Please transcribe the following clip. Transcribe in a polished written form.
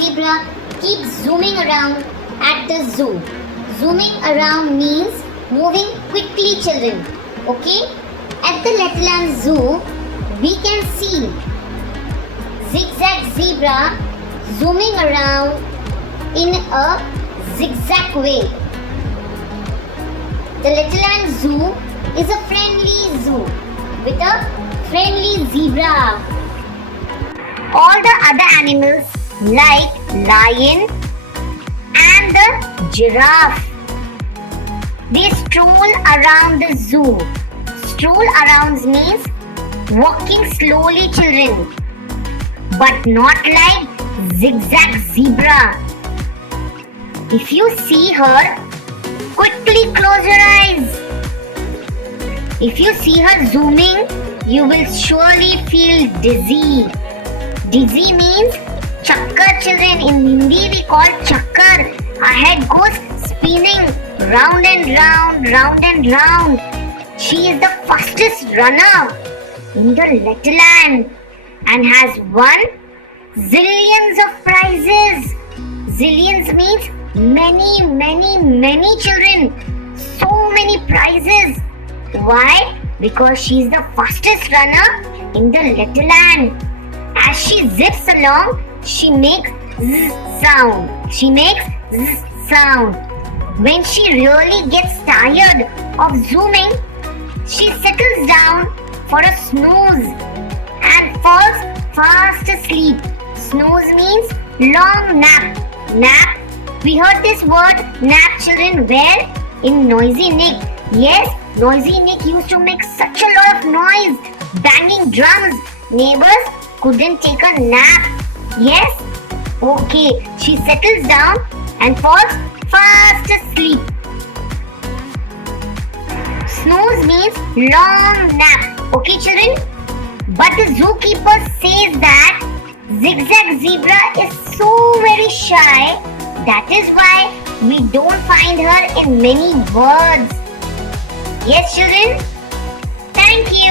zebra keeps zooming around at the zoo. Zooming around means moving quickly, children. Okay? At the Letland Zoo, we can see zigzag zebra zooming around in a zigzag way. The Letland Zoo is a friendly zoo with a friendly zebra. All the other animals like lion and the giraffe, they stroll around the zoo. Stroll around means walking slowly, children, but not like zigzag zebra. If you see her, quickly close your eyes. If you see her zooming, you will surely feel dizzy. Dizzy means chakkar, children. In Hindi we call chakkar. Our head goes spinning round and round, round and round. She is the fastest runner in the Letland and has won zillions of prizes. Zillions means many, many, many, children. So many prizes. Why? Because she is the fastest runner in the Letland. As she zips along, she makes zzz sound. She makes zzz sound. When she really gets tired of zooming, she settles down for a snooze and falls fast asleep. Snooze means long nap. Nap. We heard this word nap, children, where? In Noisy Nick. Yes, Noisy Nick used to make such a lot of noise, banging drums. Neighbors couldn't take a nap. Yes? Okay, she settles down and falls fast asleep. Snooze means long nap. Okay, children? But the zookeeper says that zigzag zebra is so very shy. That is why we don't find her in many words. Yes, children? Thank you.